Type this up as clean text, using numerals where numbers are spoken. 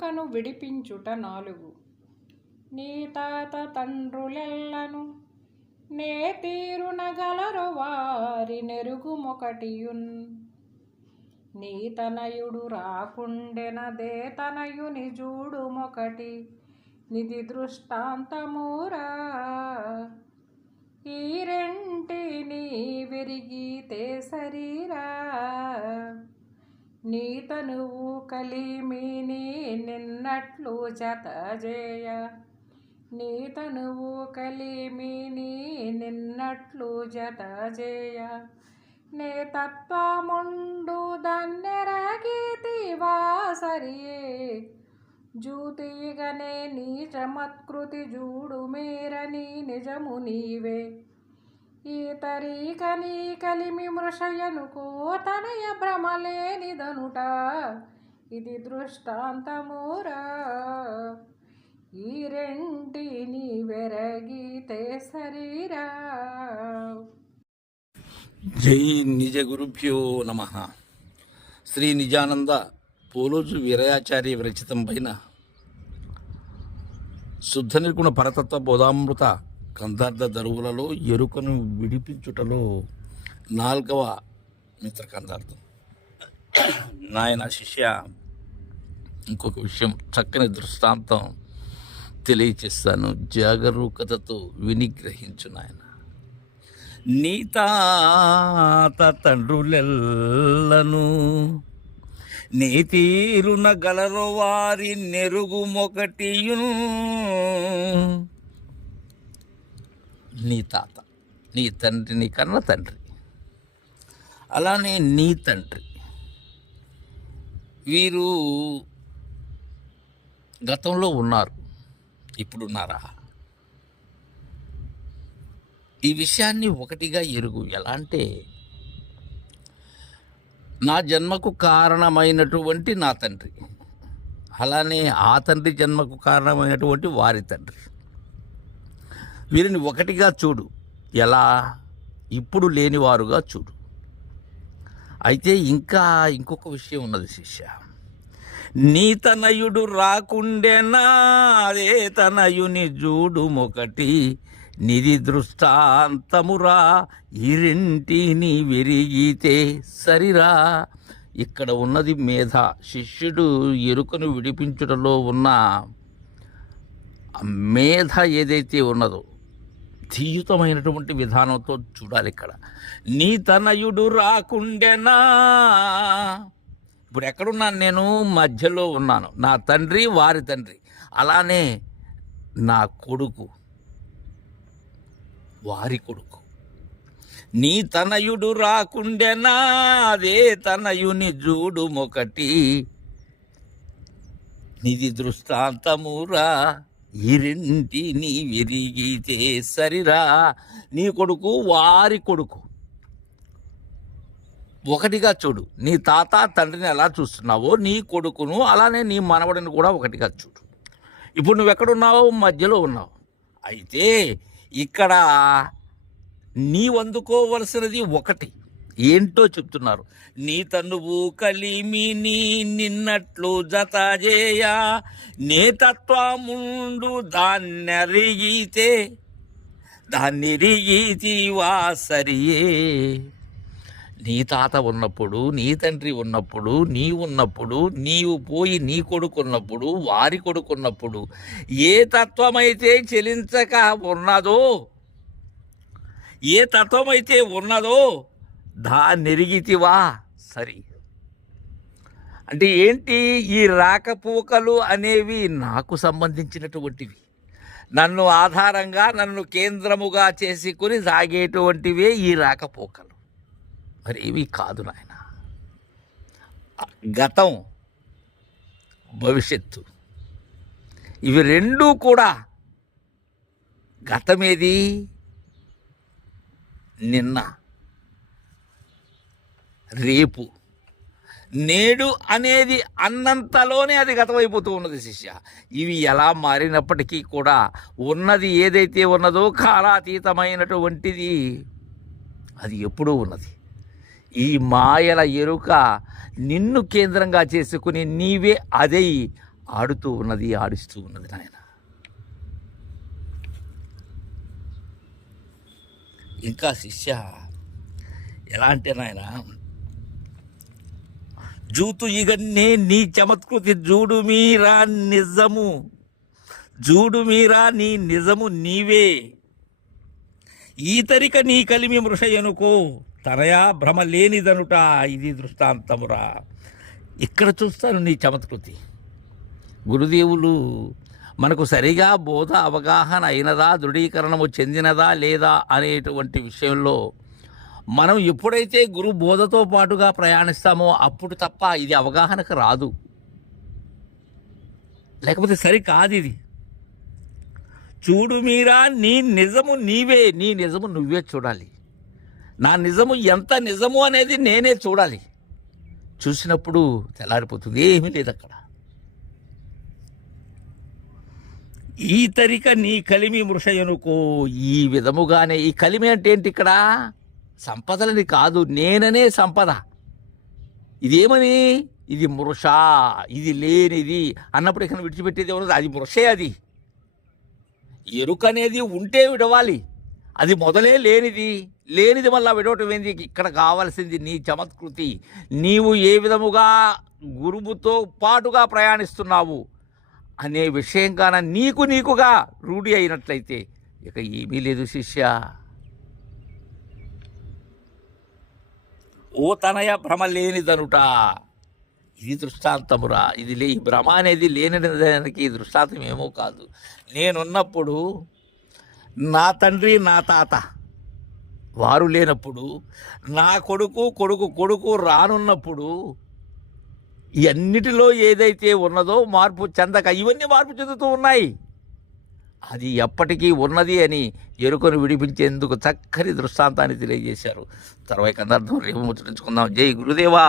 ఎరుకను విడిపించుట 4 నీ తాత తండ్రులెల్లను నే తీరునగలరు వారి నెరుగుమొకటియున్ నీ తనయుడు రాకుండెనదే తనయుని జూడుమొకటి నిధి దృష్టాంతమూరా ఈ రెంటిని విరిగితే శరీరా నీ తనువు కలిమిని నిన్నట్లు జతజేయ నీ తనువు కలిమిని నిన్నట్లు జతజేయ నే తత్వముండు దన్నెరగీతివా సరియే జూతిగనే నీ చమత్కృతి జూడు మేరని నిజము నీవే ఈ తరీక నీ కలిమి మృషయనుకో తనయ భ్రమలేనిదనుట ఇది దృష్టాంతమూరా ఈ రెంటిని వెరగితే శరీరా. జై నిజ గురుభ్యో నమః. శ్రీ నిజానంద పోలోజు వీరయాచార్య విరచితం పైన శుద్ధ నిర్గుణ పరతత్వ బోధామృత కందార్థ దరువులలో ఎరుకను విడిపించుటలో 4వ మిత్ర కందార్థం. నాయన శిష్య, ఇంకొక విషయం, చక్కని దృష్టాంతం తెలియచేస్తాను, జాగరూకతతో వినిగ్రహించు నాయన. నీ తాత తండ్రులెల్లను నీ తీరున గలరు వారి నెరుగుమొకటియును. నీ తాత, నీ తండ్రి, నీ కన్న తండ్రి, అలానే నీ తండ్రి, వీరు గతంలో ఉన్నారు, ఇప్పుడున్నారా? ఈ విషయాన్ని ఒకటిగా ఎరుగు. ఎలా అంటే, నా జన్మకు కారణమైనటువంటి నా తండ్రి, అలానే ఆ తండ్రి జన్మకు కారణమైనటువంటి వారి తండ్రి, వీరిని ఒకటిగా చూడు. ఎలా? ఇప్పుడు లేనివారుగా చూడు. అయితే ఇంకొక విషయం ఉన్నది శిష్య. నీ తనయుడు రాకుండేనా అదే తనయుని జూడుమొకటి నిధి దృష్టాంతమురా ఈ రెంటిని విరిగితే సరిరా. ఇక్కడ ఉన్నది మేధ. శిష్యుడు ఎరుకను విడిపించుటలో ఉన్న మేధ ఏదైతే ఉన్నదో ధీయుతమైనటువంటి విధానంతో చూడాలి. ఇక్కడ నీ తనయుడు రాకుండెనా, ఇప్పుడు ఎక్కడున్నాను నేను? మధ్యలో ఉన్నాను. నా తండ్రి, వారి తండ్రి, అలానే నా కొడుకు, వారి కొడుకు. నీ తనయుడు రాకుండెనా అదే తనయుని జూడుమొకటి నిధి దృష్టాంతమురా ఈ రెంటిని విరిగితే సరిరా. నీ కొడుకు, వారి కొడుకు ఒకటిగా చూడు. నీ తాత తండ్రిని ఎలా చూస్తున్నావో నీ కొడుకును, అలానే నీ మనవడిని కూడా ఒకటిగా చూడు. ఇప్పుడు నువ్వు ఎక్కడున్నావు? మధ్యలో ఉన్నావు. అయితే ఇక్కడ నీవందుకోవలసినది ఒకటి. ఏంటో చెప్తున్నారు. నీ తనువు కలిమిని నిన్నట్లు జతజేయ నే తత్వముండు దాన్నెరిగితివా సరియే. నీ తాత ఉన్నప్పుడు, నీ తండ్రి ఉన్నప్పుడు, ఉన్నప్పుడు, నీవు పోయి నీ కొడుకున్నప్పుడు, వారి కొడుకున్నప్పుడు ఏ తత్వమైతే చెలించక ఉన్నదో, ఏ తత్వమైతే ఉన్నదో దాన్నెరిగితివా సరి. అంటే ఏంటి? ఈ రాకపోకలు అనేవి నాకు సంబంధించినటువంటివి, నన్ను ఆధారంగా, నన్ను కేంద్రముగా చేసుకుని సాగేటువంటివే ఈ రాకపోకలు. మరి ఇవి కాదు నాయన. గతం, భవిష్యత్తు, ఇవి రెండూ కూడా. గతమేది? నిన్న, రేపు, నేడు అనేది అన్నంతలోనే అది గతమైపోతూ ఉన్నది శిష్య. ఇవి ఎలా మారినప్పటికీ కూడా ఉన్నది ఏదైతే ఉన్నదో కాలాతీతమైనటువంటిది, అది ఎప్పుడూ ఉన్నది. ఈ మాయల ఎరుక నిన్ను కేంద్రంగా చేసుకుని నీవే అదై ఆడుతూ ఉన్నది, ఆడిస్తూ ఉన్నది నాయన. ఇంకా శిష్య ఎలా అంటే నాయన, జూతు ఇగన్నే నీ చమత్కృతి జూడు మీరా నిజము, జూడు మీరా నీ నిజము నీవే, ఈతరిక నీ కలిమి మృషయనుకో తనయా భ్రమ లేనిదనుట ఇది దృష్టాంతమురా. ఇక్కడ చూస్తాను నీ చమత్కృతి. గురుదేవులు మనకు సరిగా బోధ అవగాహన అయినదా, దృఢీకరణము చెందినదా లేదా అనేటువంటి విషయంలో మనం ఎప్పుడైతే గురు బోధతో పాటుగా ప్రయాణిస్తామో అప్పుడు తప్ప ఇది అవగాహనకు రాదు, లేకపోతే సరికాదు ఇది. చూడు మీరా నీ నిజము నీవే, నీ నిజము నువ్వే చూడాలి. నా నిజము ఎంత నిజము అనేది నేనే చూడాలి. చూసినప్పుడు తెల్లారిపోతుంది, ఏమీ లేదు అక్కడ. ఈ తరిక నీ కలిమి మృషయనుకో, ఈ విధముగానే. ఈ కలిమి అంటే ఏంటి? ఇక్కడ సంపదలని కాదు, నేననే సంపద. ఇదేమని? ఇది మృష, ఇది లేనిది అన్నప్పుడు ఇక్కడ విడిచిపెట్టేది ఎవరు? అది మృషే. అది ఎరుక అనేది ఉంటే విడవాలి, అది మొదలే లేనిది. లేనిది మళ్ళా విడవటం ఏంది? ఇక్కడ కావాల్సింది నీ చమత్కృతి. నీవు ఏ విధముగా గురువుతో పాటుగా ప్రయాణిస్తున్నావు అనే విషయం కాన నీకుగా రూఢి అయినట్లయితే ఇక ఏమీ లేదు శిష్య. ఓ తనయ భ్రమ లేనిదనుట ఇది దృష్టాంతమురా. ఇది ఈ భ్రమ అనేది లేనిదానికి దృష్టాంతం ఏమో కాదు. నేనున్నప్పుడు నా తండ్రి నా తాత వారు లేనప్పుడు, నా కొడుకు కొడుకు కొడుకు రానున్నప్పుడు, ఇవన్నిటిలో ఏదైతే ఉన్నదో మార్పు చెందక ఇవన్నీ మార్పు చెందుతూ ఉన్నాయి. అది ఎప్పటికీ ఉన్నది అని ఎరుకను విడిపించేందుకు చక్కని దృష్టాంతాన్ని తెలియజేశారు. తర్వాత కందర్థం రేపు ముచ్చటించుకుందాం. జై గురుదేవా.